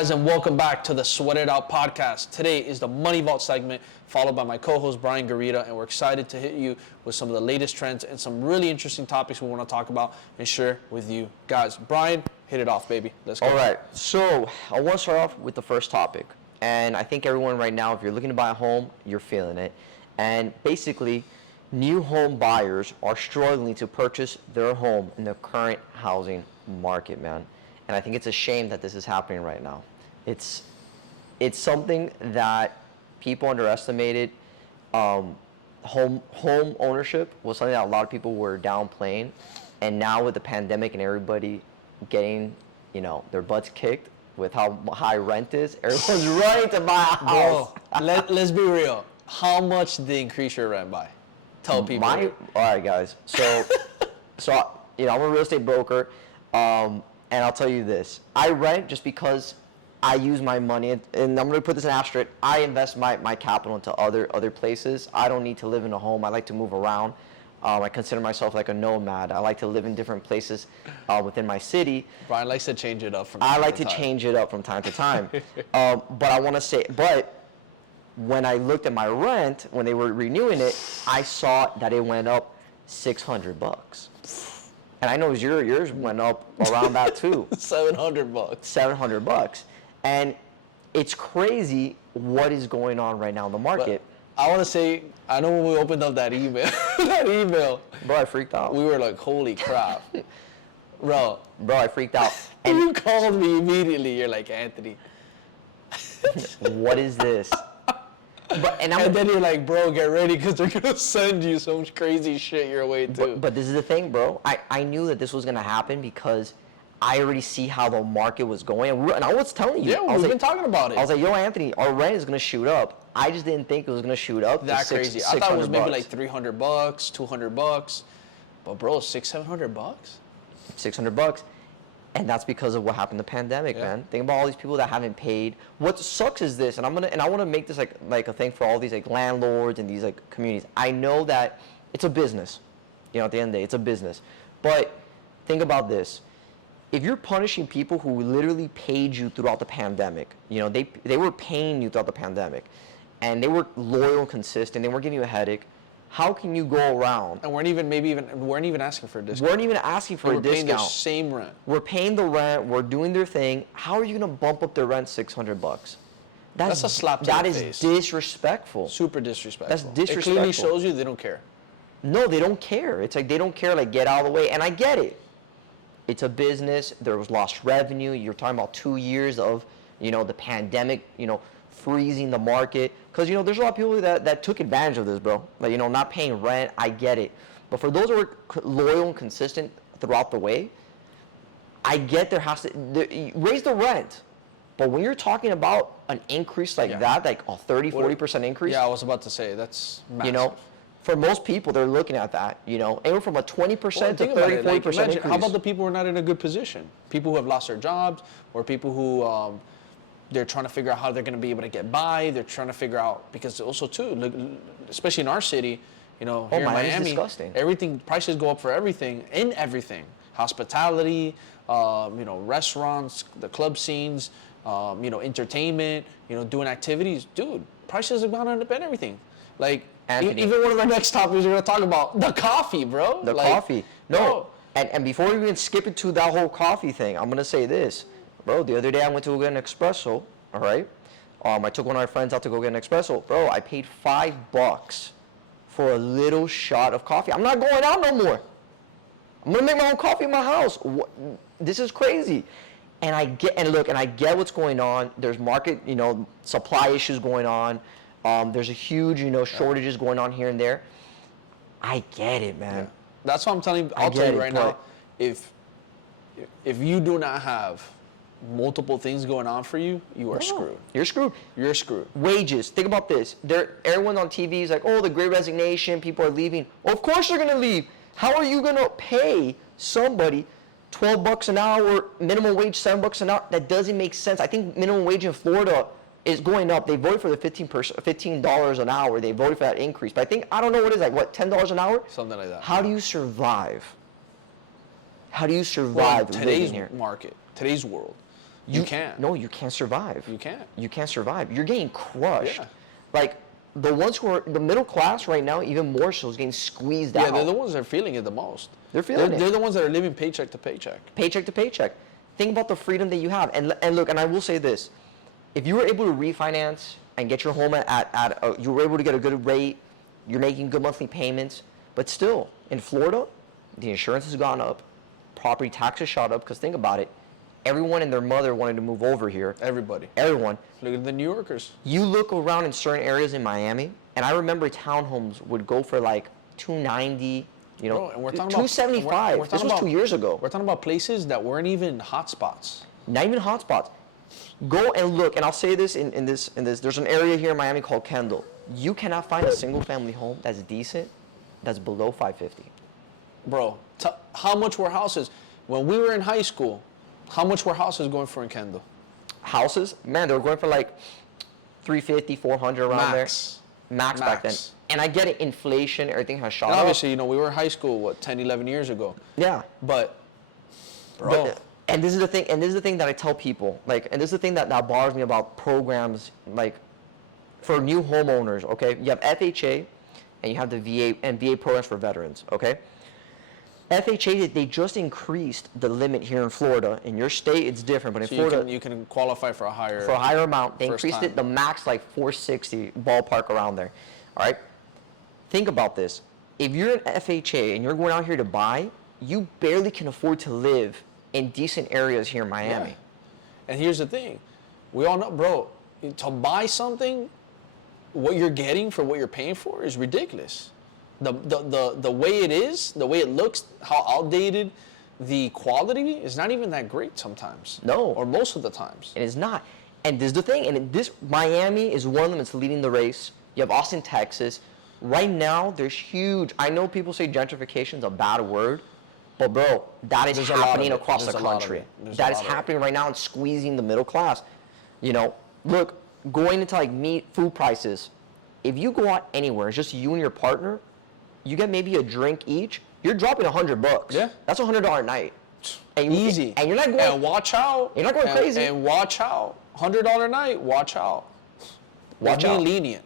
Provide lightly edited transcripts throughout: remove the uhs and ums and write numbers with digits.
guys, and welcome back to the Sweat It Out podcast. Today is the Money Vault segment, followed by my co-host Bryan Gorrita, and we're excited to hit you with some of the latest trends and some really interesting topics we want to talk about and share with you guys. Bryan, hit it off, baby. Let's go. All right, so I want to start off with the first topic, and I think everyone right now, if you're looking to buy a home, you're feeling it. And basically, new home buyers are struggling to purchase their home in the current housing market, man. And I think it's a shame that this is happening right now. It's something that people underestimated. Home ownership was something that a lot of people were downplaying, and now with the pandemic and everybody getting, their butts kicked with how high rent is, everyone's running to buy a house. Bro, let's be real. How much did they increase your rent by? Tell people. All right, guys. So I'm a real estate broker. And I'll tell you this, I rent just because I use my money, and I'm going to put this in asterisk, I invest my capital into other places. I don't need to live in a home. I like to move around. I consider myself like a nomad. I like to live in different places within my city. Bryan likes to change it up from time to time. I like to change it up from time to time. But I want to say, when I looked at my rent, when they were renewing it, I saw that it went up $600. And I know yours went up around that too. $700. $700. And it's crazy what is going on right now in the market. But I want to say, I know when we opened up that email, Bro, I freaked out. we were like, holy crap. Bro, I freaked out. And you called me immediately. You're like, Anthony. What is this? And then you're like, bro, get ready because they're going to send you some crazy shit your way too. But this is the thing, bro. I knew that this was going to happen because I already see how the market was going. And I was telling you. Yeah, we've been talking about it. I was like, yo, Anthony, our rent is going to shoot up. I just didn't think it was going to shoot up. That crazy. I thought it was maybe like $300, $200. But bro, $600-700? $600. And that's because of what happened in the pandemic, man. Think about all these people that haven't paid. What sucks is this, and I want to make this like a thing for all these like landlords and these like communities. I know that it's a business. At the end of the day, it's a business. But think about this. If you're punishing people who literally paid you throughout the pandemic, they were paying you throughout the pandemic, and they were loyal and consistent, they weren't giving you a headache. How can you go around? And weren't even asking for a discount. Weren't even asking for a discount. We're paying their same rent. We're paying the rent. We're doing their thing. How are you going to bump up their rent $600? That's a slap to the face. That is disrespectful. Super disrespectful. That's disrespectful. It clearly shows you they don't care. No, they don't care. It's like they don't care. Like, get out of the way. And I get it. It's a business. There was lost revenue. You're talking about 2 years of, the pandemic, freezing the market. Because, there's a lot of people that took advantage of this, bro. Like, not paying rent, I get it. But for those who are loyal and consistent throughout the way, I get there has to, raise the rent. But when you're talking about an increase like that, like a 30-40% increase. Yeah, I was about to say, that's massive. For most people, they're looking at that, anywhere from a 20% to 30-40% increase. How about the people who are not in a good position? People who have lost their jobs, or people who, they're trying to figure out how they're going to be able to get by. They're trying to figure out, because also too, especially in our city, here in Miami, prices go up for everything, hospitality, restaurants, the club scenes, entertainment, doing activities. Dude, prices have gone up and everything. Like, Anthony, even one of the next topics we're going to talk about, the coffee, bro. The coffee. No. And before we even skip into that whole coffee thing, I'm going to say this. Bro, the other day I went to go get an espresso, all right? I took one of my friends out to go get an espresso. Bro, I paid $5 for a little shot of coffee. I'm not going out no more. I'm going to make my own coffee in my house. This is crazy. And I get what's going on. There's market, supply issues going on. There's a huge, shortages going on here and there. I get it, man. Yeah. That's what I'm telling you. I'll tell you right now, if you do not have multiple things going on for you, you are screwed. You're screwed. You're screwed. Wages. Think about this. Everyone on TV is like, oh, the Great Resignation, people are leaving. Well, of course they're going to leave. How are you going to pay somebody $12 an hour, minimum wage $7 an hour? That doesn't make sense. I think minimum wage in Florida is going up. They voted for the $15 an hour. They voted for that increase. But I don't know what it is, like what, $10 an hour? Something like that. How do you survive? How do you survive in today's here? market, today's world? You can't. No, you can't survive. You can't. You can't survive. You're getting crushed. Yeah. Like, the ones who are, the middle class right now, even more so, is getting squeezed out. Yeah, they're the ones that are feeling it the most. They're feeling it. They're the ones that are living paycheck to paycheck. Paycheck to paycheck. Think about the freedom that you have. And look, and I will say this. If you were able to refinance and get your home you were able to get a good rate, you're making good monthly payments, but still, in Florida, the insurance has gone up, property taxes shot up, because think about it, everyone and their mother wanted to move over here. Everybody. Everyone. Look at the New Yorkers. You look around in certain areas in Miami, and I remember townhomes would go for like $290, Bro, and we're talking $275. about, This was 2 years ago. We're talking about places that weren't even hotspots. Not even hotspots. Go and look, and I'll say this in this. There's an area here in Miami called Kendall. You cannot find a single family home that's decent, that's below $550. Bro, how much were houses? When we were in high school, how much were houses going for in Kendall? Houses, man, they were going for like $350, $400 around Max. there. Max back then. And I get it, inflation, everything has shot And up. obviously, we were in high school, 10, 11 years ago. Yeah. But, bro. And this is the thing that I tell people, like, and this is the thing that bothers me about programs, like, for new homeowners, okay? You have FHA, and you have the VA, and VA programs for veterans, okay? FHA, they just increased the limit here in Florida. In your state, it's different, but in Florida, you can qualify for a higher amount. They increased it, the max, like 460, ballpark around there, all right? Think about this. If you're an FHA and you're going out here to buy, you barely can afford to live in decent areas here in Miami. Yeah. And here's the thing. We all know, bro, to buy something, what you're getting for what you're paying for is ridiculous. The way it is, the way it looks, how outdated, the quality is not even that great sometimes. No. Or most of the times. It is not. And this is the thing. And Miami is one of them that's leading the race. You have Austin, Texas. Right now, there's huge. I know people say gentrification is a bad word, but bro, that is happening across the country. That is happening right now and squeezing the middle class. Look, going into like meat, food prices. If you go out anywhere, it's just you and your partner, you get maybe a drink each. You're dropping $100. Yeah, that's $100 a night. And easy. And you're not going. And watch out. You're not going crazy. And watch out. $100 a night. Watch out. Watch out. Being lenient.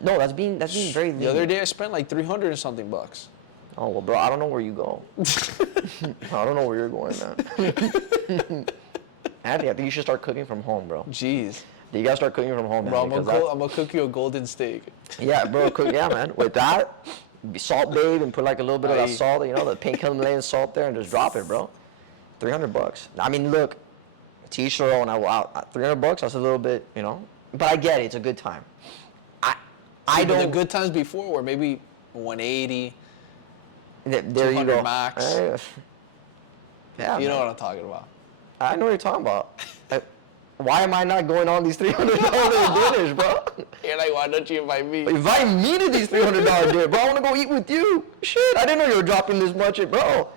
No, that's being very lenient. The other day I spent like 300 and something bucks. Oh, well, bro, I don't know where you go. I don't know where you're going, man. Anthony, I think you should start cooking from home, bro. Jeez. You gotta start cooking from home, man. Bro, I'm gonna cook you a golden steak. Yeah, bro, man. With that, Salt Babe, and put like a little bit of that salt, the pink Himalayan salt there, and just drop it, bro. $300. I mean, look, to each their own. $300, that's a little bit, But I get it. It's a good time. I don't. The good times before were maybe 180. There you go. Max. Yeah, you know what I'm talking about. I know what you're talking about. Why am I not going on these $300 dinners, bro? You're like, why don't you invite me? Invite me to these $300 dinners, bro. I want to go eat with you. Shit, I didn't know you were dropping this much, bro.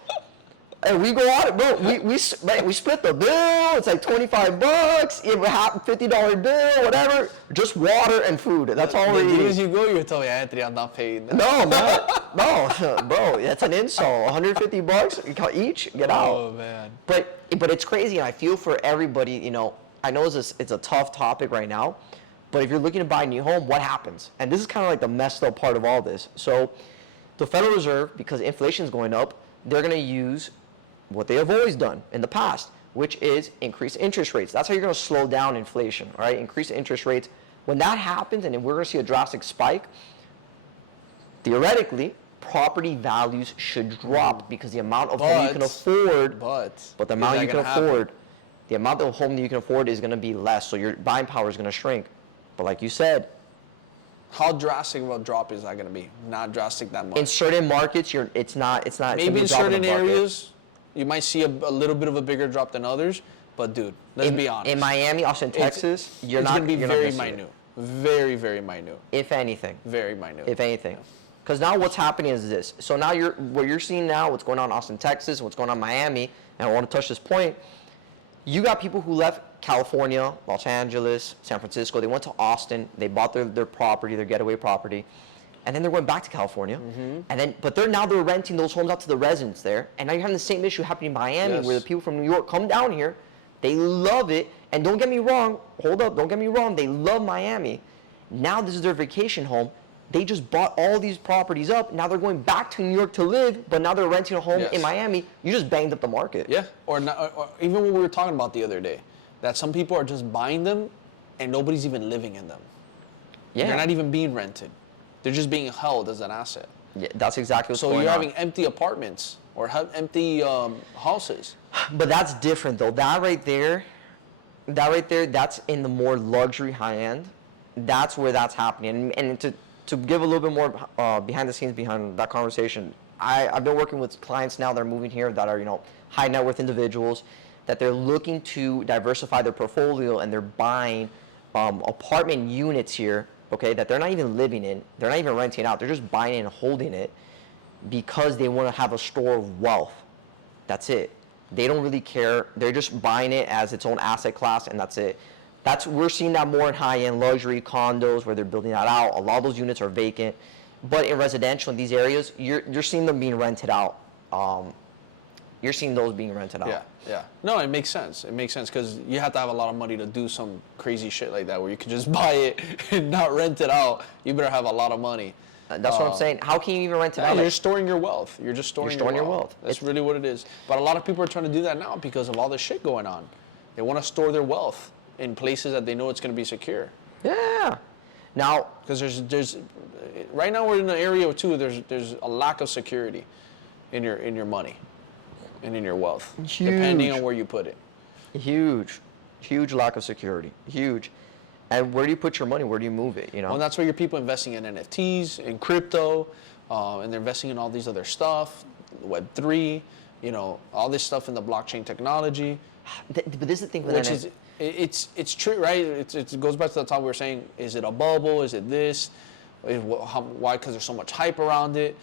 And we go out, bro. We split the bill. It's like $25. It would have $50 bill, whatever. Just water and food. That's all we eat. As you go, you tell me, Anthony, I'm not paying. No, man. No, bro. That's an insult. $150 each. Get out. Oh man. But it's crazy, and I feel for everybody. I know it's a tough topic right now, but if you're looking to buy a new home, what happens? And this is kind of like the messed up part of all this. So the Federal Reserve, because inflation is going up, they're going to use what they have always done in the past, which is increase interest rates. That's how you're going to slow down inflation, all right? Increase interest rates. When that happens, and if we're going to see a drastic spike, theoretically, property values should drop because the amount of home you can afford, but the amount you can afford, the amount of home that you can afford is going to be less, so your buying power is going to shrink. But like you said, how drastic of a drop is that going to be? Not drastic that much. In certain markets, it's not. Maybe in certain areas, you might see a little bit of a bigger drop than others. But dude, let's be honest. In Miami, Austin, Texas, it's going to be very minute. Very, very minute. If anything. Very minute. If anything. Because now what's happening is this. So now what you're seeing now, what's going on in Austin, Texas, what's going on in Miami, and I want to touch this point. You got people who left California, Los Angeles, San Francisco. They went to Austin. They bought their property, their getaway property, and then they're going back to California. Mm-hmm. But they're renting those homes out to the residents there. And now you're having the same issue happening in Miami, where the people from New York come down here. They love it, And don't get me wrong, hold up, don't get me wrong, they love Miami. Now this is their vacation home. They just bought all these properties up. Now they're going back to New York to live, but now they're renting a home in Miami. You just banged up the market. Yeah, or even what we were talking about the other day, that some people are just buying them and nobody's even living in them. Yeah. They're not even being rented. They're just being held as an asset. Yeah, that's exactly what's going on. So you're having empty apartments or empty houses. But that's different though. That right there, that's in the more luxury high end. That's where that's happening. And to give a little bit more behind the scenes behind that conversation, I've been working with clients now that are moving here that are, high net worth individuals, that they're looking to diversify their portfolio and they're buying apartment units here, okay, that they're not even living in, they're not even renting out, they're just buying it and holding it because they want to have a store of wealth. That's it. They don't really care. They're just buying it as its own asset class, and that's it. We're seeing that more in high-end luxury condos where they're building that out. A lot of those units are vacant. But in residential, in these areas, you're seeing them being rented out. You're seeing those being rented out. Yeah. No, it makes sense. It makes sense because you have to have a lot of money to do some crazy shit like that where you can just buy it and not rent it out. You better have a lot of money. That's what I'm saying. How can you even rent it out? You're storing your wealth. You're just storing your wealth. That's really what it is. But a lot of people are trying to do that now because of all this shit going on. They want to store their wealth in places that they know it's going to be secure. Yeah. Now, because there's right now we're in an area too. There's a lack of security in your money and in your wealth, depending on where you put it. Huge lack of security. Huge. And where do you put your money? Where do you move it? Well, that's why your people investing in NFTs, in crypto, and they're investing in all these other stuff, Web3, all this stuff in the blockchain technology. But this is the thing with NFT. It's true, right? It goes back to the top we were saying. Is it a bubble? Is it this? Why? Because there's so much hype around it.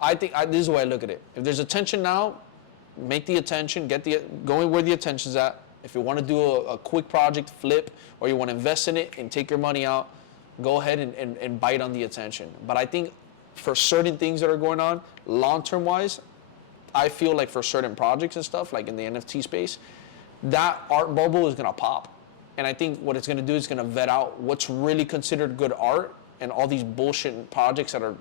I think this is the way I look at it. If there's attention now, make the attention. Going where the attention's at. If you want to do a quick project, flip, or you want to invest in it and take your money out, go ahead and bite on the attention. But I think for certain things that are going on, long-term wise, I feel like for certain projects and stuff, like in the NFT space, that art bubble is going to pop. And I think what it's going to do is going to vet out what's really considered good art, and all these bullshit projects that are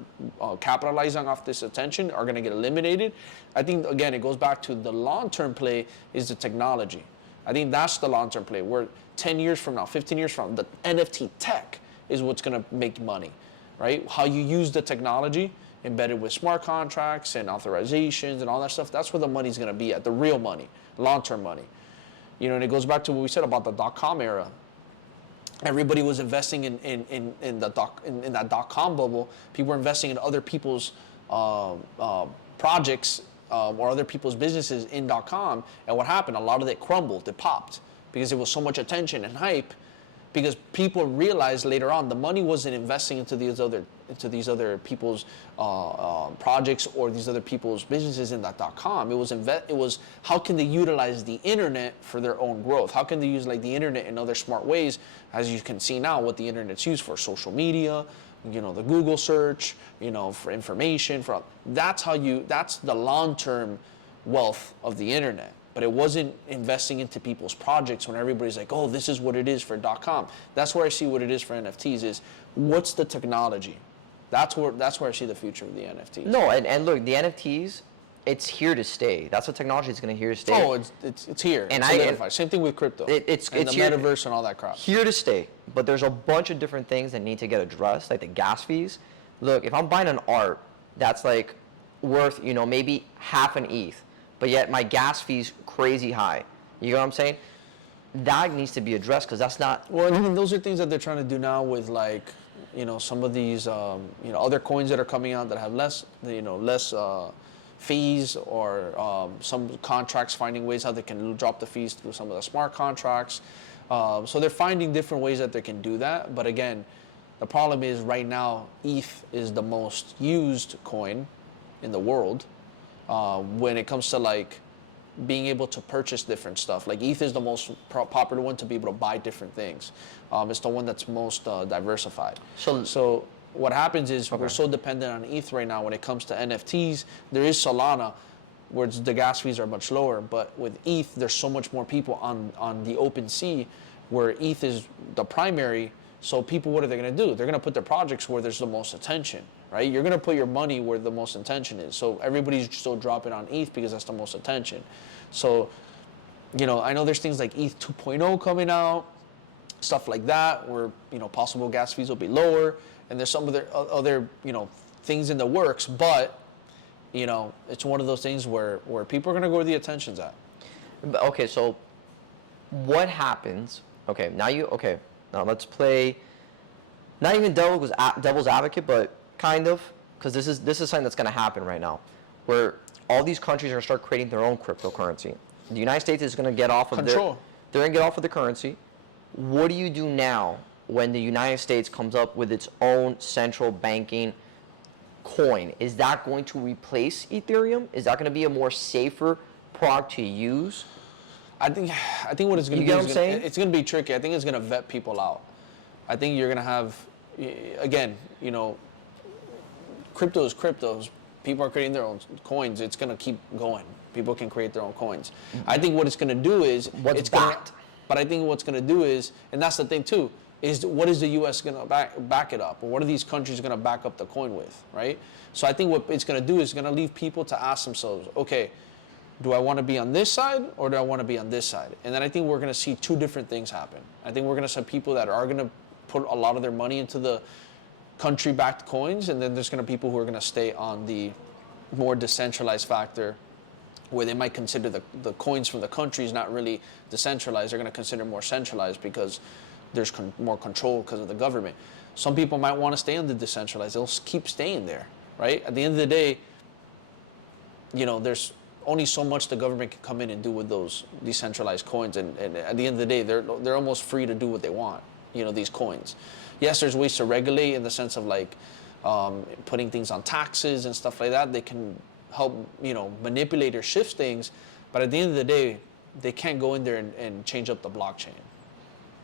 capitalizing off this attention are going to get eliminated. I think, again, it goes back to the long-term play is the technology. I think that's the long-term play. Where 10 years from now, 15 years from now, the NFT tech is what's going to make money, right? How you use the technology embedded with smart contracts and authorizations and all that stuff, that's where the money's going to be at, the real money, long-term money. And it goes back to what we said about the dot-com era. Everybody was investing in that dot-com bubble. People were investing in other people's projects or other people's businesses in .com, and what happened? A lot of it crumbled, it popped, because there was so much attention and hype, because people realized later on the money wasn't investing into these other people's projects or these other people's businesses in that .com. It was how can they utilize the internet for their own growth? How can they use the internet in other smart ways? As you can see now, what the internet's used for: social media, the Google search, for information. That's the long-term wealth of the internet. But it wasn't investing into people's projects when everybody's like, oh, this is what it is for .com. That's where I see what it is for NFTs is what's the technology. That's where I see the future of the NFTs. No, and look, the NFTs, it's here to stay. That's what technology is going to here to stay. Oh, it's here. And same thing with crypto. It's the here, metaverse and all that crap. Here to stay. But there's a bunch of different things that need to get addressed, like the gas fees. Look, if I'm buying an art that's worth, maybe half an ETH, but yet my gas fee's crazy high. You know what I'm saying? That needs to be addressed because that's not. Well, and those are things that they're trying to do now with some of these other coins that are coming out that have less fees, or some contracts finding ways how they can drop the fees through some of the smart contracts. So they're finding different ways that they can do that. But again, the problem is right now ETH is the most used coin in the world. When it comes to being able to purchase different stuff, ETH is the most popular one to be able to buy different things. It's the one that's most diversified. So what happens is we're so dependent on ETH right now when it comes to NFTs. There is Solana, where the gas fees are much lower, but with ETH, there's so much more people on the open sea, where ETH is the primary. So people, what are they going to do? They're going to put their projects where there's the most attention, right? You're going to put your money where the most attention is. So everybody's still dropping on ETH because that's the most attention. So, I know there's things like ETH 2.0 coming out, stuff like that, where, possible gas fees will be lower. And there's some other things in the works. But, it's one of those things where people are going to go where the attention's at. Okay, so what happens? Okay, now let's play, not even devil's advocate, but kind of, because this is something that's going to happen right now, where all these countries are going to start creating their own cryptocurrency. The United States is going to get off of they're going to get off of the currency. What do you do now when the United States comes up with its own central banking coin? Is that going to replace Ethereum? Is that going to be a more safer product to use? I think what it's going to be it's going to be tricky. I think it's going to vet people out. I think you're going to have, again, crypto is cryptos. People are creating their own coins. It's going to keep going. People can create their own coins. I think what it's going to do is but I think what's going to do is, and that's the thing too, is what is the U.S. going to back it up, or what are these countries going to back up the coin with, right? So I think what it's going to do is going to leave people to ask themselves, okay, do I want to be on this side or do I want to be on this side? And then I think we're going to see two different things happen. I think we're going to see people that are going to put a lot of their money into the country-backed coins, and then there's going to be people who are going to stay on the more decentralized factor, where they might consider the coins from the countries not really decentralized. They're going to consider more centralized because there's more control because of the government. Some people might want to stay on the decentralized. They'll keep staying there, right? At the end of the day, there's only so much the government can come in and do with those decentralized coins. And at the end of the day, they're almost free to do what they want, these coins. Yes, there's ways to regulate in the sense of like putting things on taxes and stuff like that. They can help, manipulate or shift things. But at the end of the day, they can't go in there and change up the blockchain.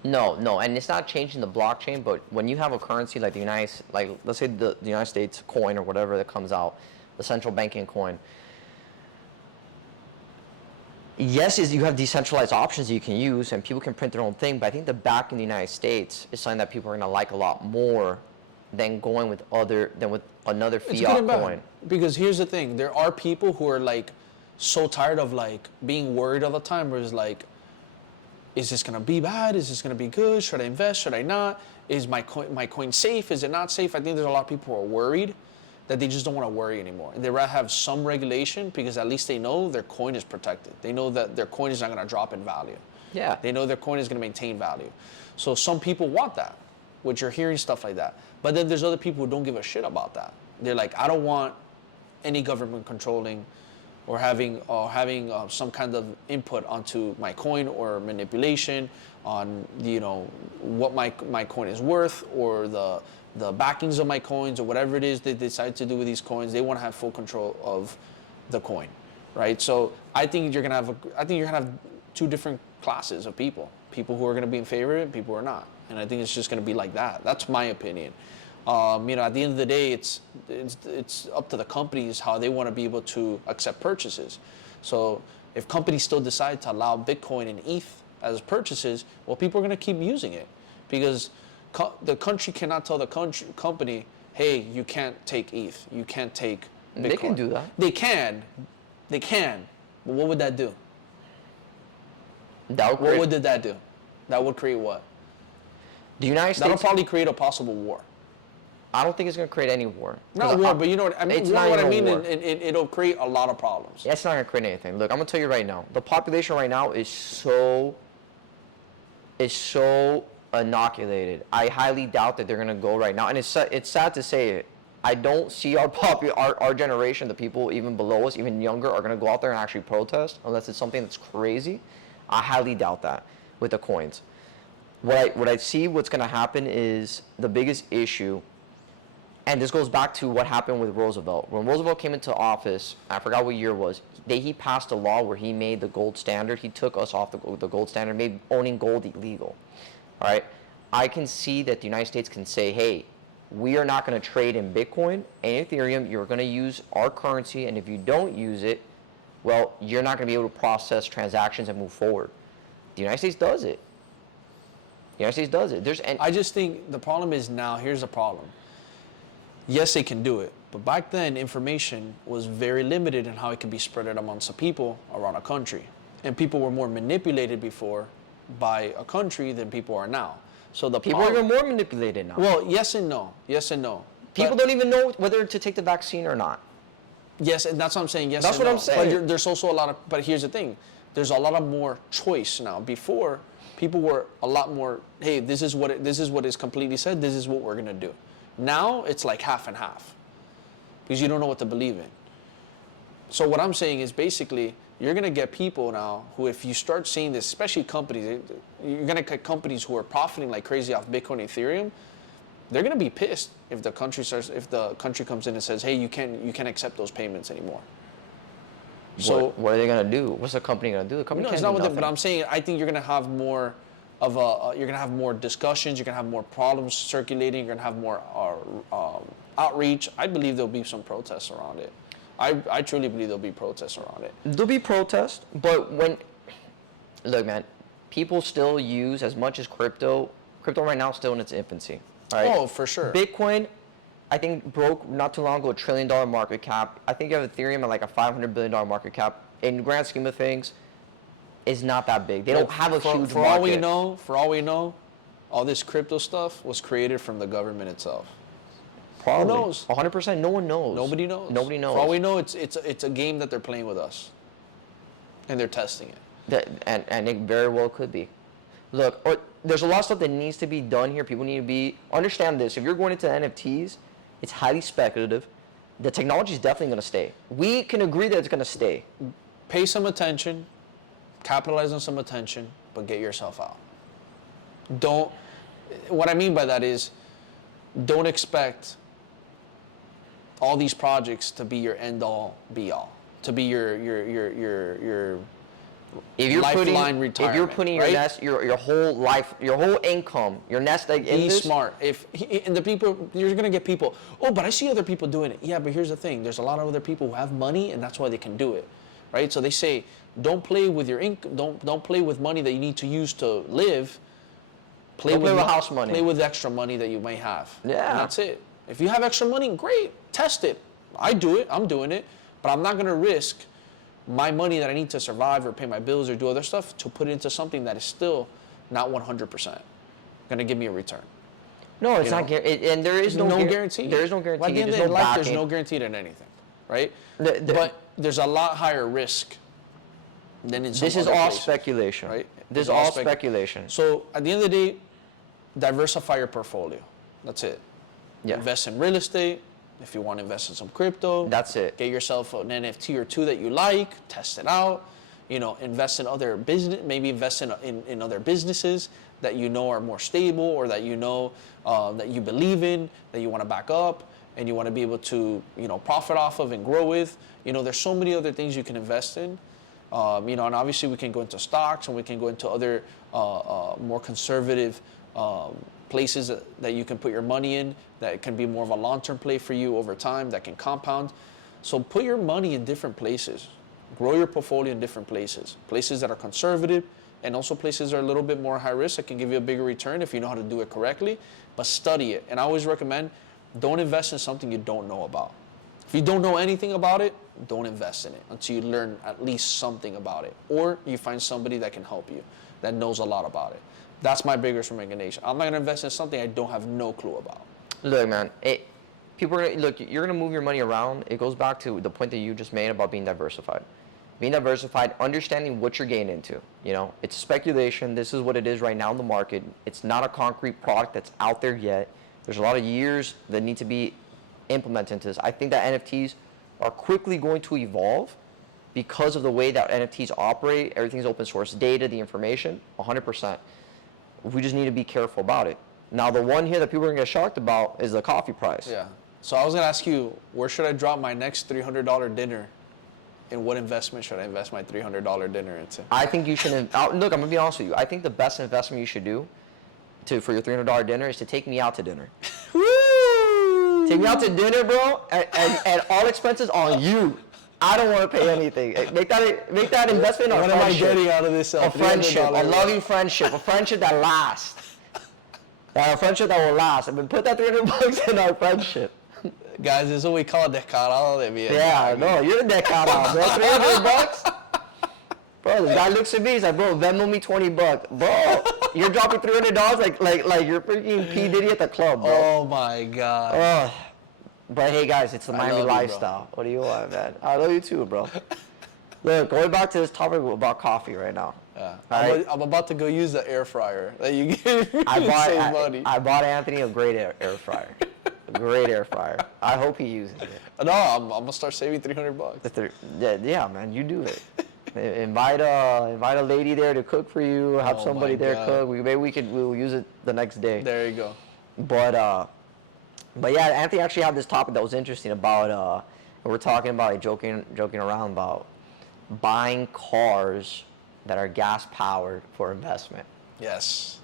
No, and it's not changing the blockchain, but when you have a currency like let's say the United States coin or whatever that comes out, the central banking coin, yes, you have decentralized options that you can use and people can print their own thing, but I think the back in the United States is something that people are going to like a lot more than going with another fiat coin. Because here's the thing, there are people who are like so tired of like being worried all the time, where it's like, is this gonna be bad? Is this gonna be good? Should I invest? Should I not? Is my coin safe? Is it not safe? I think there's a lot of people who are worried that they just don't want to worry anymore. And they rather have some regulation because at least they know their coin is protected. They know that their coin is not gonna drop in value. Yeah. They know their coin is gonna maintain value. So some people want that, which you're hearing stuff like that. But then there's other people who don't give a shit about that. They're like, I don't want any government controlling or having some kind of input onto my coin or manipulation on what my coin is worth or the backings of my coins or whatever it is they decide to do with these coins. They want to have full control of the coin, right? So I think you're gonna have two different classes of people who are gonna be in favor of it and people who are not. And I think it's just gonna be like that. That's my opinion. At the end of the day, it's up to the companies how they want to be able to accept purchases. So if companies still decide to allow Bitcoin and ETH as purchases, well, people are going to keep using it because the country cannot tell the company, hey, you can't take ETH, you can't take Bitcoin. They can do that. They can. But what would that do? What would that do? That would create what? The United States. That'll probably create a possible war. I don't think it's going to create any war. Not war, but you know what I mean. You know what I mean? It'll create a lot of problems. It's not going to create anything. Look, I'm going to tell you right now. The population right now is so inoculated. I highly doubt that they're going to go right now. And it's sad to say it. I don't see our generation, the people even below us, even younger, are going to go out there and actually protest unless it's something that's crazy. I highly doubt that with the coins. What I see what's going to happen is the biggest issue. And this goes back to what happened with Roosevelt. When Roosevelt came into office, I forgot what year it was, he passed a law where he made the gold standard. He took us off the gold standard, made owning gold illegal. All right? I can see that the United States can say, hey, we are not going to trade in Bitcoin and Ethereum. You're going to use our currency, and if you don't use it, well, you're not going to be able to process transactions and move forward. The United States does it. The United States does it. I just think the problem is now, here's the problem. Yes, they can do it. But back then, information was very limited in how it could be spread amongst the people around a country. And people were more manipulated before by a country than people are now. So the people are even more manipulated now. Well, yes and no. Yes and no. People don't even know whether to take the vaccine or not. Yes, and that's what I'm saying. Yes, that's and what no. I'm saying. But there's also a lot of. But here's the thing: there's a lot of more choice now. Before, people were a lot more. Hey, this is what is completely said. This is what we're gonna do. Now it's like half and half, because you don't know what to believe in. So what I'm saying is basically you're gonna get people now who, if you start seeing this, especially companies, you're gonna get companies who are profiting like crazy off Bitcoin and Ethereum. They're gonna be pissed if the country comes in and says, "Hey, you can't accept those payments anymore." So what are they gonna do? What's the company gonna do? The company can't it's not do what nothing. but I'm saying I think you're gonna have more of you're gonna have more discussions. You're gonna have more problems circulating. You're gonna have more outreach. I believe there'll be some protests around it. I truly believe there'll be protests around it. There'll be protests, but look, man, people still use as much as crypto. Crypto right now is still in its infancy. Right? Oh, for sure. Bitcoin, I think, broke not too long ago $1 trillion market cap. I think you have Ethereum at like a $500 billion market cap. In the grand scheme of things, it's not that big. They don't have a huge for market. For all we know, all this crypto stuff was created from the government itself. Probably. Who knows? 100%. No one knows. Nobody knows. Nobody knows. For all we know, it's a game that they're playing with us, and they're testing it. And it very well could be. Look, there's a lot of stuff that needs to be done here. People need to understand this. If you're going into NFTs, it's highly speculative. The technology is definitely going to stay. We can agree that it's going to stay. Pay some attention, capitalize on some attention, but get yourself out. What I mean by that is, don't expect all these projects to be your end all be all, to be your if you're lifeline retirement. If you're putting your nest, your whole life, your whole income, your nest egg in this. Be smart. And the people, you're gonna get people. Oh, but I see other people doing it. Yeah, but here's the thing: there's a lot of other people who have money, and that's why they can do it, right? So they say, don't play with your income. Don't play with money that you need to use to live. Play with house money. Play with extra money that you may have. Yeah. And that's it. If you have extra money, great. Test it. I do it. I'm doing it. But I'm not gonna risk my money that I need to survive or pay my bills or do other stuff to put it into something that is still not 100% going to give me a return. No, it's not guaranteed. And there is no guarantee. There is no guarantee. At the end of there's the no life, backing. there's no guarantee in anything, right? But there's a lot higher risk than in some This is other all places, speculation. right? This is all speculation. So at the end of the day, diversify your portfolio. That's it. Yeah. Invest in real estate. If you want to invest in some crypto, that's it. Get yourself an NFT or two that you like, test it out. Invest in other business, maybe invest in other businesses that you know are more stable or that you know that you believe in, that you want to back up and you want to be able to, profit off of and grow with. There's so many other things you can invest in. And obviously we can go into stocks and we can go into other more conservative places that you can put your money in that can be more of a long-term play for you over time that can compound. So put your money in different places. Grow your portfolio in different places. Places that are conservative and also places that are a little bit more high risk that can give you a bigger return if you know how to do it correctly. But study it. And I always recommend don't invest in something you don't know about. If you don't know anything about it, don't invest in it until you learn at least something about it. Or you find somebody that can help you, that knows a lot about it. That's my biggest recommendation. I'm not going to invest in something I don't have no clue about. Look, man, people are look. You're going to move your money around. It goes back to the point that you just made about being diversified. Being diversified, understanding what you're getting into. It's speculation. This is what it is right now in the market. It's not a concrete product that's out there yet. There's a lot of years that need to be implemented into this. I think that NFTs are quickly going to evolve because of the way that NFTs operate. Everything's open source data, the information, 100%. We just need to be careful about it. Now, the one here that people are going to get shocked about is the coffee price. Yeah. So I was going to ask you, where should I drop my next $300 dinner? And what investment should I invest my $300 dinner into? I think you should, look, I'm going to be honest with you. I think the best investment you should do for your $300 dinner is to take me out to dinner. Woo! Take me out to dinner, bro, and all expenses on you. I don't want to pay anything. Make that investment on friendship. What am I getting out of this? A friendship, a loving friendship, a friendship that lasts. A friendship that will last. I mean, put that $300 in our friendship. Guys, this is what we call descarado de bien. Yeah, no, you're the descarado, bro. $300? Bro, this guy looks at me, he's like, bro, Venmo me $20. Bro, you're dropping $300 like you're freaking P. Diddy at the club, bro. Oh my God. But hey, guys, it's the I Miami love you, bro. lifestyle. What do you want, man? I love you too, bro. Look, going back to this topic about coffee right now. Yeah. Alright. I'm about to go use the air fryer that you gave me to save money. I bought Anthony a great air fryer. A great air fryer. I hope he uses it. No, I'm gonna start saving $300. Yeah, man, you do it. Invite a lady there to cook for you. Have Oh somebody my there God. cook. We'll use it the next day. There you go. But yeah, Anthony actually had this topic that was interesting about. We're talking about like, joking around about buying cars that are gas powered for investment. Yes,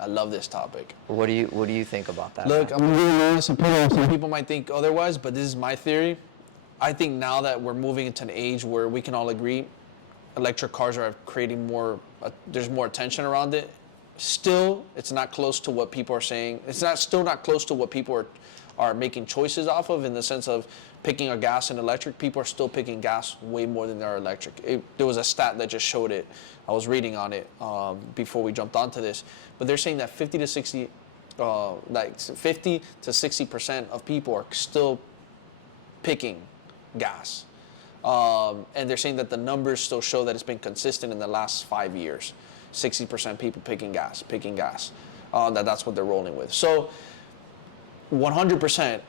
I love this topic. What do you think about that? Look, man? I'm really honest. Some people might think otherwise, but this is my theory. I think now that we're moving into an age where we can all agree, electric cars are creating more. There's more attention around it. Still, it's not close to what people are saying. Still not close to what people are making choices off of, in the sense of picking a gas and electric. People are still picking gas way more than they are electric. There was a stat that just showed it. I was reading on it before we jumped onto this, but they're saying that 50 to 60% of people are still picking gas. And they're saying that the numbers still show that it's been consistent in the last 5 years. 60% people picking gas. That's what they're rolling with. So 100%,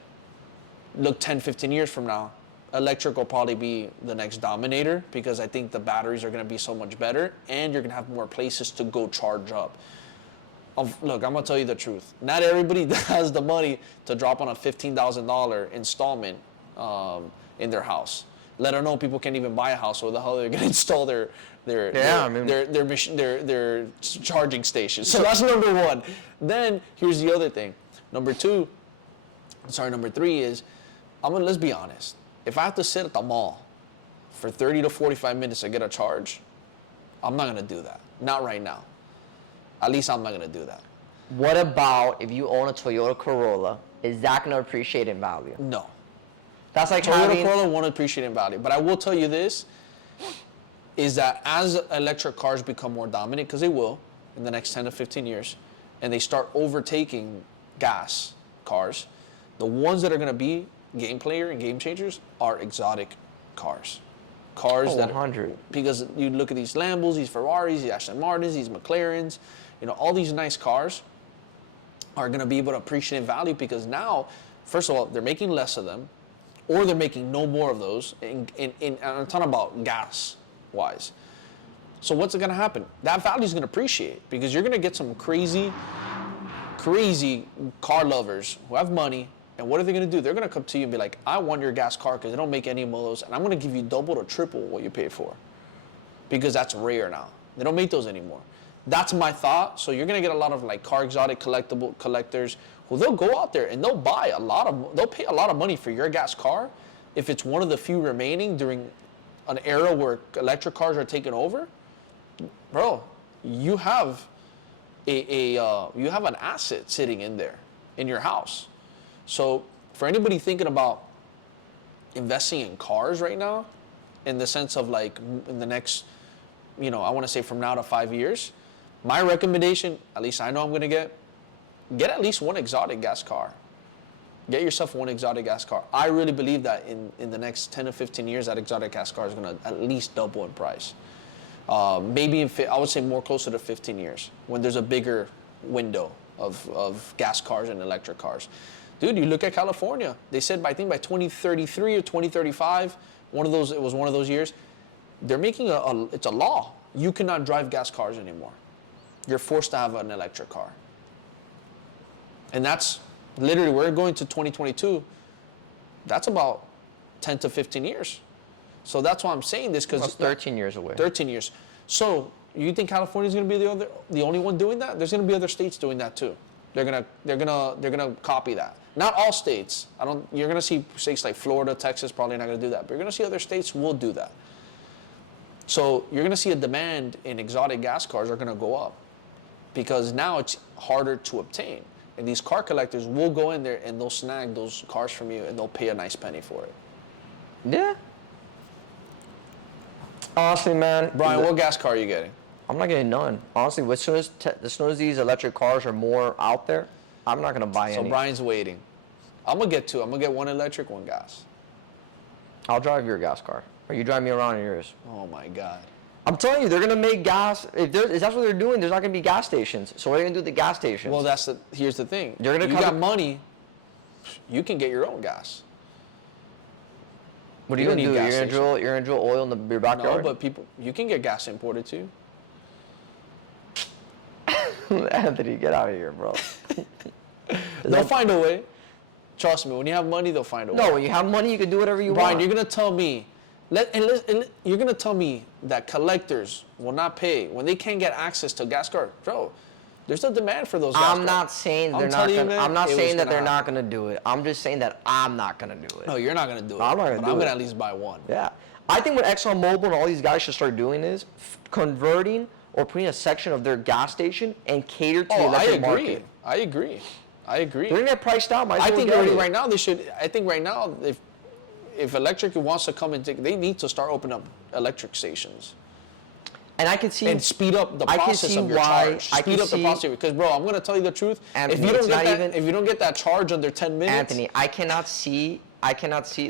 look 10, 15 years from now, electric will probably be the next dominator, because I think the batteries are going to be so much better, and you're going to have more places to go charge up. Look, I'm going to tell you the truth. Not everybody has the money to drop on a $15,000 installment in their house. Let alone people can't even buy a house, so the hell they're going to install their charging station. So that's number one. Then here's the other thing. Number three is, let's be honest. If I have to sit at the mall for 30 to 45 minutes to get a charge, I'm not going to do that. Not right now. At least I'm not going to do that. What about if you own a Toyota Corolla? Is that going to appreciate in value? No. That's like Toyota Corolla won't appreciate in value. But I will tell you this, is that as electric cars become more dominant, because they will in the next 10 to 15 years, and they start overtaking gas cars, the ones that are going to be game player and game changers are exotic cars. Cars that 100. Because you look at these Lambos, these Ferraris, these Aston Martins, these McLarens, all these nice cars are going to be able to appreciate in value, because now, first of all, they're making less of them, or they're making no more of those. I'm talking about gas-wise. So what's going to happen? That value is going to appreciate, because you're going to get some crazy car lovers who have money. And what are they going to do? They're going to come to you and be like, I want your gas car because they don't make any of those, and I'm going to give you double or triple what you paid for, because that's rare now. They don't make those anymore. That's my thought. So you're going to get a lot of like car exotic collectors who they'll go out there and they'll pay a lot of money for your gas car if it's one of the few remaining during an era where electric cars are taking over. Bro, you have you have an asset sitting in there in your house. So for anybody thinking about investing in cars right now, in the sense of like in the next, I want to say from now to 5 years, my recommendation, at least I know I'm going to get at least one exotic gas car. Get yourself one exotic gas car. I really believe that in the next 10 to 15 years, that exotic gas car is going to at least double in price. Maybe I would say more closer to 15 years, when there's a bigger window of gas cars and electric cars. Dude, you look at California. They said, I think by 2033 or 2035, it was one of those years, they're making it's a law. You cannot drive gas cars anymore. You're forced to have an electric car. And that's literally, we're going to 2022. That's about 10 to 15 years. So that's why I'm saying this, because it's 13 years away. 13 years. So you think California is going to be the only one doing that? There's going to be other states doing that too. They're gonna copy that. Not all states. You're gonna see states like Florida, Texas probably not gonna do that, but you're gonna see other states will do that. So you're gonna see a demand in exotic gas cars are gonna go up, because now it's harder to obtain. And these car collectors will go in there and they'll snag those cars from you and they'll pay a nice penny for it. Yeah. Honestly, man. Brian, what gas car are you getting? I'm not getting none. Honestly, as soon as these electric cars are more out there, I'm not gonna buy any. So Brian's waiting. I'm gonna get two. I'm gonna get one electric, one gas. I'll drive your gas car, or you drive me around in yours. Oh my God. I'm telling you, they're gonna make gas. If that's what they're doing, there's not gonna be gas stations. So what are they gonna do at the gas stations? Well, here's the thing. You're gonna you got money, you can get your own gas. What are you gonna do? You're gonna drill oil in your backyard? No, but you can get gas imported too. Anthony, get out of here, bro. They'll find a way. Trust me, when you have money, they'll find a way. No, when you have money, you can do whatever you want. Brian, you're gonna tell me, you're gonna tell me that collectors will not pay when they can't get access to gas cars, bro. There's a demand for those gas cars. I'm not saying they're not gonna. I'm not saying that they're not gonna do it. I'm just saying that I'm not gonna do it. No, you're not gonna do it. I'm not gonna do it. I'm gonna at least buy one. Yeah, I think what ExxonMobil and all these guys should start doing is converting or putting a section of their gas station and cater to the electric market. I agree. They're gonna get priced out. I think right now they should. I think right now, if electric wants to come and take, they need to start opening up electric stations. And I can see and speed up the process of your charge. Speed up the process because, bro, I'm gonna tell you the truth. Anthony, if you don't get that charge under 10 minutes, Anthony, I cannot see.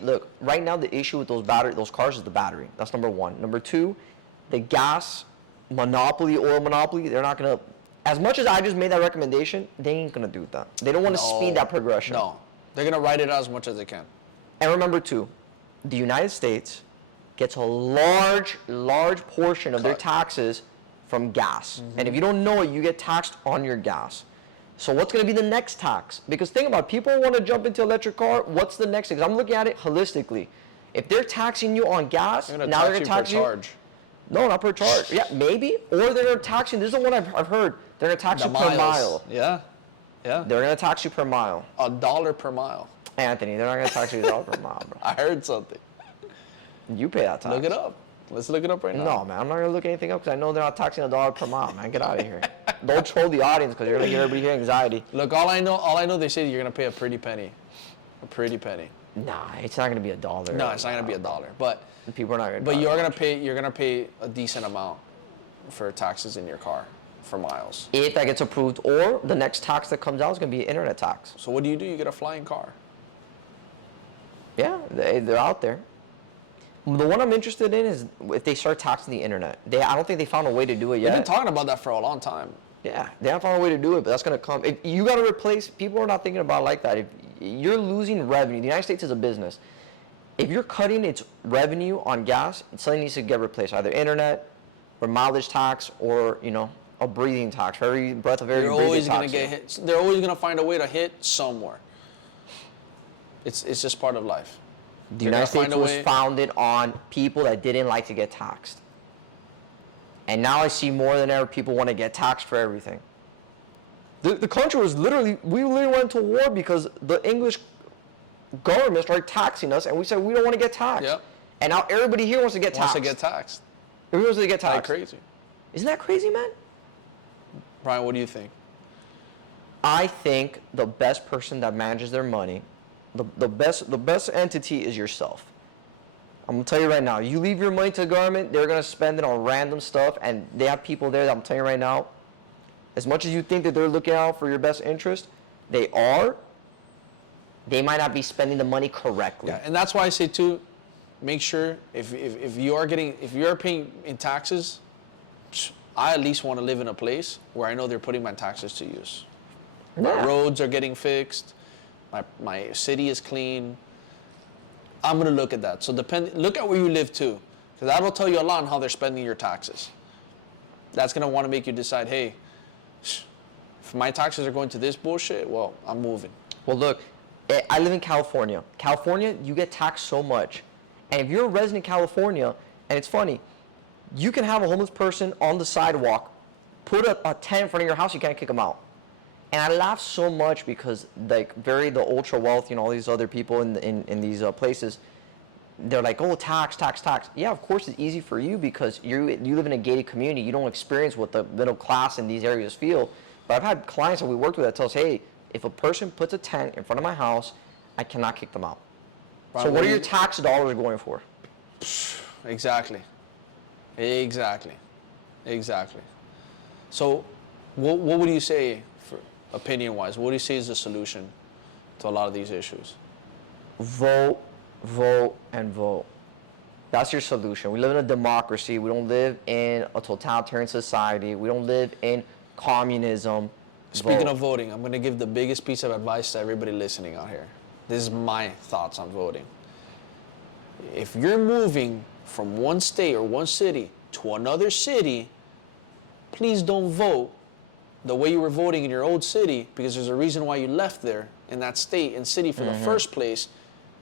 Look, right now the issue with those cars is the battery. That's number one. Number two, the gas monopoly, oil monopoly. They're not gonna. As much as I just made that recommendation, they ain't gonna do that. They don't want to speed that progression. No, they're gonna write it out as much as they can. And remember too, the United States gets a large portion of their taxes from gas. Mm-hmm. And if you don't know it, you get taxed on your gas. So what's going to be the next tax? Because think about it, people want to jump into electric car. What's the next thing? I'm looking at it holistically. If they're taxing you on gas, now they're going to tax you. Charge. No, not per charge. Yeah, maybe. Or they're taxing. This is the one I've heard. They're going to tax you per mile. Yeah. They're going to tax you per mile. $1 per mile. Anthony, they're not going to tax you $1 per mile, bro. I heard something. You pay that tax. Look it up. Let's look it up right now. No, man, I'm not gonna look anything up because I know they're not taxing $1 per mile, man. Get out of here. Don't troll the audience because you're gonna give everybody here anxiety. Look, all I know, they say you're gonna pay a pretty penny. A pretty penny. Nah, it's not gonna be $1. No, it's not gonna be $1. But people are not gonna. But you're gonna pay a decent amount for taxes in your car for miles. If that gets approved, or the next tax that comes out is gonna be an internet tax. So what do? You get a flying car. Yeah, they're out there. The one I'm interested in is if they start taxing the internet. I don't think they found a way to do it yet. They've been talking about that for a long time. Yeah, they haven't found a way to do it, but that's going to come. If you got to replace, people are not thinking about it like that. If you're losing revenue, the United States is a business. If you're cutting its revenue on gas, something needs to get replaced, either internet or mileage tax or, a breathing tax for every breath of air you breathe. They're always going to get hit. They're always going to find a way to hit somewhere. It's just part of life. The United States was founded on people that didn't like to get taxed. And now I see more than ever people want to get taxed for everything. The country was we literally went to war because the English government started taxing us and we said we don't want to get taxed. Yep. And now everybody here wants to get taxed. Everybody wants to get taxed. That's crazy. Isn't that crazy, man? Brian, what do you think? I think the best person that manages their money, the best entity is yourself. I'm gonna tell you right now, you leave your money to the government, they're gonna spend it on random stuff, and they have people there that I'm telling you right now, as much as you think that they're looking out for your best interest, they might not be spending the money correctly. Yeah, and that's why I say too, make sure if you are paying in taxes, I at least want to live in a place where I know they're putting my taxes to use. My roads are getting fixed. My city is clean. I'm gonna look at that. So look at where you live too, because that will tell you a lot on how they're spending your taxes. That's gonna want to make you decide, hey, if my taxes are going to this bullshit, well, I'm moving. Well, look, I live in California. California, you get taxed so much, and if you're a resident in California, and it's funny, you can have a homeless person on the sidewalk, put a tent in front of your house, you can't kick them out. And I laugh so much because the ultra wealthy and all these other people in these places, they're like, oh, tax. Yeah, of course it's easy for you because you live in a gated community. You don't experience what the middle class in these areas feel. But I've had clients that we worked with that tell us, hey, if a person puts a tent in front of my house, I cannot kick them out. Right, So what well, are your you- tax dollars going for? Exactly. So, what would you say, for opinion-wise? What do you say is the solution to a lot of these issues? Vote, vote, and vote. That's your solution. We live in a democracy. We don't live in a totalitarian society. We don't live in communism. Speaking Vote. of voting, I'm going to give the biggest piece of advice to everybody listening out here. This is my thoughts on voting. If you're moving from one state or one city to another city, please don't vote the way you were voting in your old city, because there's a reason why you left there in that state and city for the first place,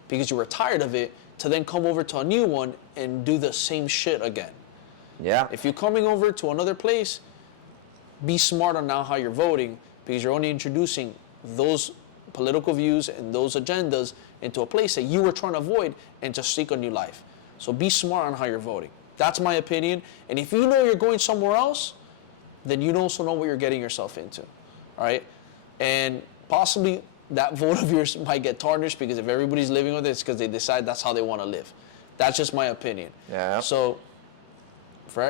because you were tired of it, to then come over to a new one and do the same shit again. Yeah. If you're coming over to another place, be smart on now how you're voting, because you're only introducing those political views and those agendas into a place that you were trying to avoid and to seek a new life. So be smart on how you're voting. That's my opinion. And if you know you're going somewhere else, then you also know what you're getting yourself into. All right? And possibly that vote of yours might get tarnished, because if everybody's living with it, it's because they decide that's how they want to live. That's just my opinion. Yeah. So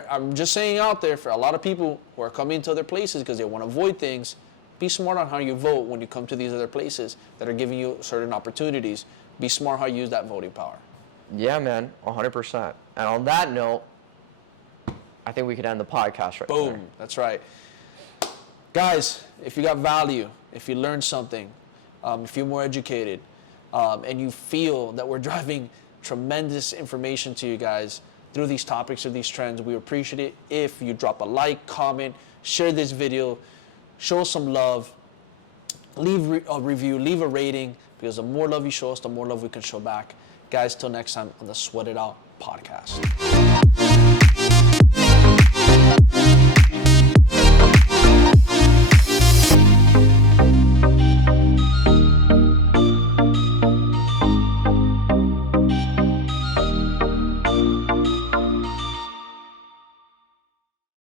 I'm just saying out there, for a lot of people who are coming to other places because they want to avoid things, be smart on how you vote when you come to these other places that are giving you certain opportunities. Be smart how you use that voting power. Yeah, man, 100%. And on that note, I think we could end the podcast right Boom. there. That's right. Guys, if you got value, if you learned something, if you're more educated, and you feel that we're driving tremendous information to you guys through these topics or these trends, we appreciate it if you drop a like, comment, share this video, show us some love, leave a review, leave a rating, because the more love you show us, the more love we can show back. Guys, till next time on the Sweat It Out podcast.